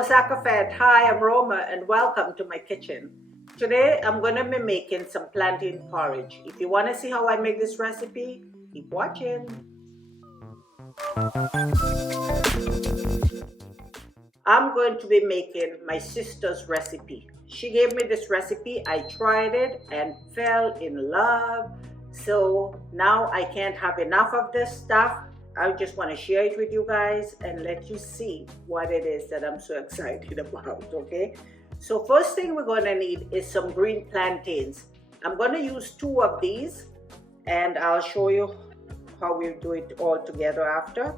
Hello Sakafete, hi, I'm Roma and welcome to my kitchen. Today I'm going to be making some plantain porridge. If you want to see how I make this recipe, keep watching. I'm going to be making my sister's recipe. She gave me this recipe, I tried it and fell in love. So now I can't have enough of this stuff. I just want to share it with you guys and let you see what it is that I'm so excited about, okay? So first thing we're going to need is some green plantains. I'm going to use 2 of these and I'll show you how we do it all together after.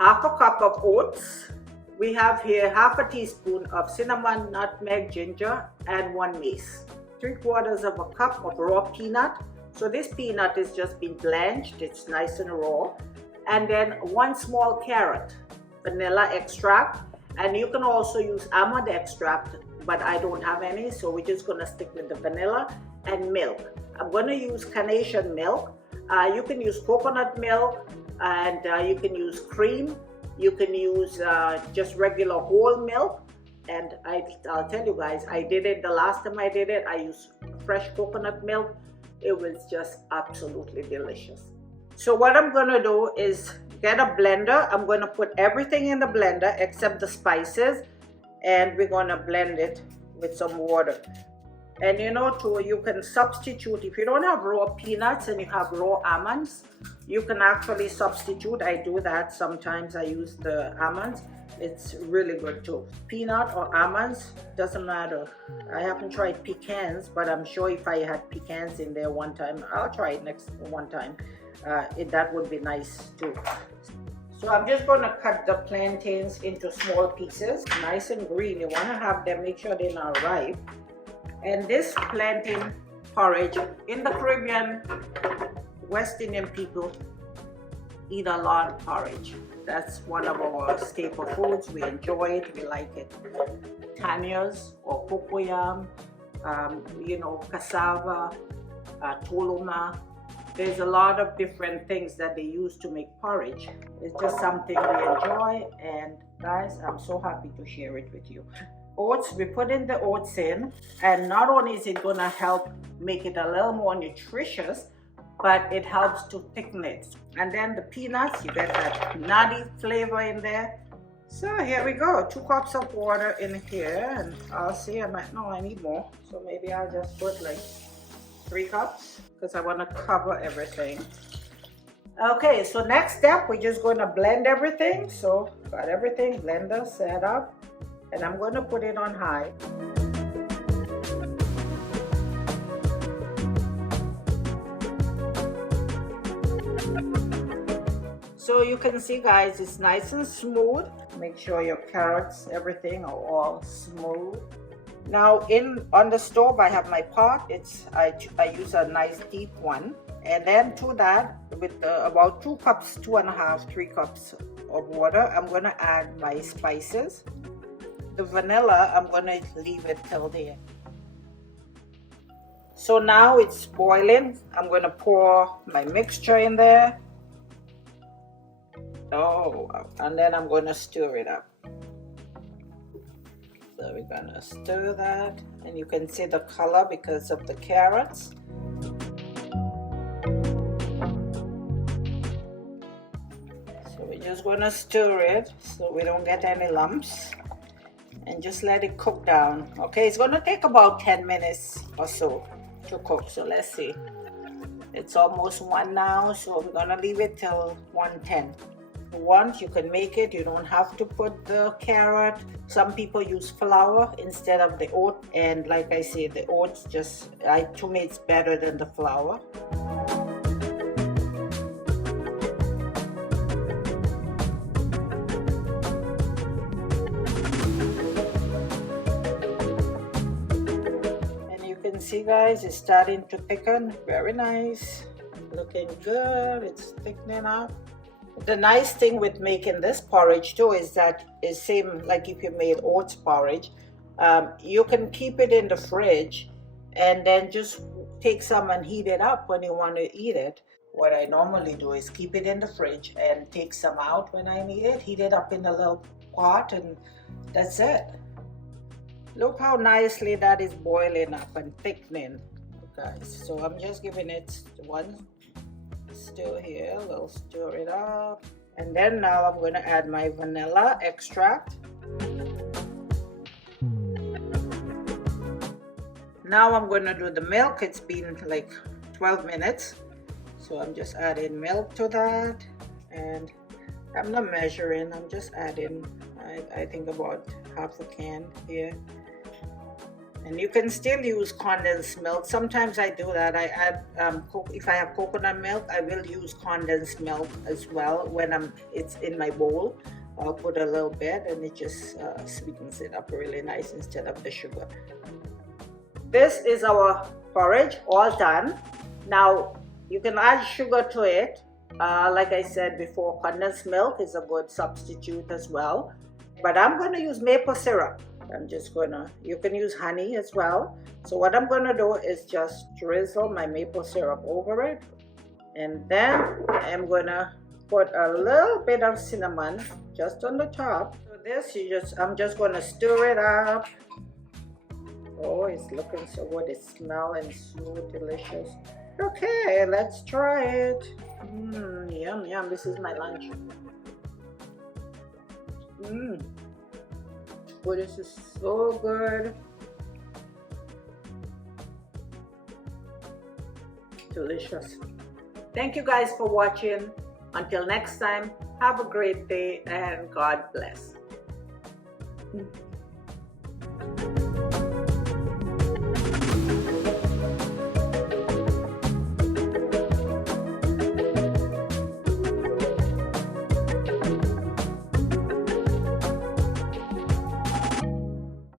Half a cup of oats. We have here half a teaspoon of cinnamon, nutmeg, ginger, and 1 mace. 3/4 of a cup of raw peanut. So this peanut is just been blanched, it's nice and raw. And then 1 small carrot, vanilla extract, and you can also use almond extract, but I don't have any, so we're just gonna stick with the vanilla, and milk. I'm gonna use carnation milk. You can use coconut milk, and you can use cream. You can use just regular whole milk, and I'll tell you guys, I did it the last time I did it. I used fresh coconut milk. It was just absolutely delicious. So what I'm going to do is get a blender. I'm going to put everything in the blender except the spices, and we're going to blend it with some water. And you know too, you can substitute, if you don't have raw peanuts and you have raw almonds, you can actually substitute. I do that sometimes. I use the almonds. It's really good too. Peanut or almonds, doesn't matter. I haven't tried pecans, but I'm sure if I had pecans in there one time, I'll try it next one time. That would be nice too. So I'm just going to cut the plantains into small pieces, nice and green. You want to have them, make sure they're not ripe. And this plantain porridge, in the Caribbean, West Indian people eat a lot of porridge. That's one of our staple foods. We enjoy it, we like it. Tanyas or cocoyam, you know, cassava, toluma. There's a lot of different things that they use to make porridge. It's just something we enjoy, and guys, I'm so happy to share it with you. Oats, we put in the oats in, and not only is it gonna help make it a little more nutritious, but it helps to thicken it. And then the peanuts, you get that nutty flavor in there. So here we go, 2 cups of water in here, and I'll see, I need more. So maybe I'll just put like 3 cups because I want to cover everything. Okay, so next step, we're just going to blend everything. So got everything, blender set up, and I'm going to put it on high. So you can see guys, it's nice and smooth. Make sure your carrots, everything are all smooth. Now on the stove I have my pot. I use a nice deep one, and then to that with about 2 cups, 2.5, 3 cups of water, I'm going to add my spices. The vanilla, I'm going to leave it till the end. So now it's boiling. I'm going to pour my mixture in there. And then I'm going to stir it up. So we're going to stir that, and you can see the color because of the carrots. So we're just going to stir it so we don't get any lumps, and just let it cook down. Okay, it's going to take about 10 minutes or so to cook. So let's see. It's almost 1 now, so we're going to leave it till 1:10. Once you can make it, you don't have to put the carrot. Some people use flour instead of the oat, and like I say, the oats to me it's better than the flour. And you can see guys, it's starting to thicken. Very nice, looking good. It's thickening up. The nice thing with making this porridge too is that it's same like if you made oats porridge. You can keep it in the fridge and then just take some and heat it up when you want to eat it. What I normally do is keep it in the fridge and take some out when I need it, heat it up in a little pot, and that's it. Look how nicely that is boiling up and thickening, guys. So I'm just giving it one stir here, a little stir it up. And then now I'm going to add my vanilla extract. Now I'm going to do the milk. It's been like 12 minutes. So I'm just adding milk to that. And I'm not measuring, I'm just adding, I think about half a can here. And you can still use condensed milk. Sometimes I do that. I add, if I have coconut milk, I will use condensed milk as well when it's in my bowl. I'll put a little bit and it just sweetens it up really nice instead of the sugar. This is our porridge all done. Now you can add sugar to it. Like I said before, condensed milk is a good substitute as well. But I'm going to use maple syrup. You can use honey as well. So what I'm going to do is just drizzle my maple syrup over it. And then I'm going to put a little bit of cinnamon just on the top. So this, I'm just going to stir it up. Oh, it's looking so good. It smells so delicious. Okay, let's try it. Yum, yum. This is my lunch. Oh, this is so good. Delicious. Thank you guys for watching. Until next time, have a great day and God bless.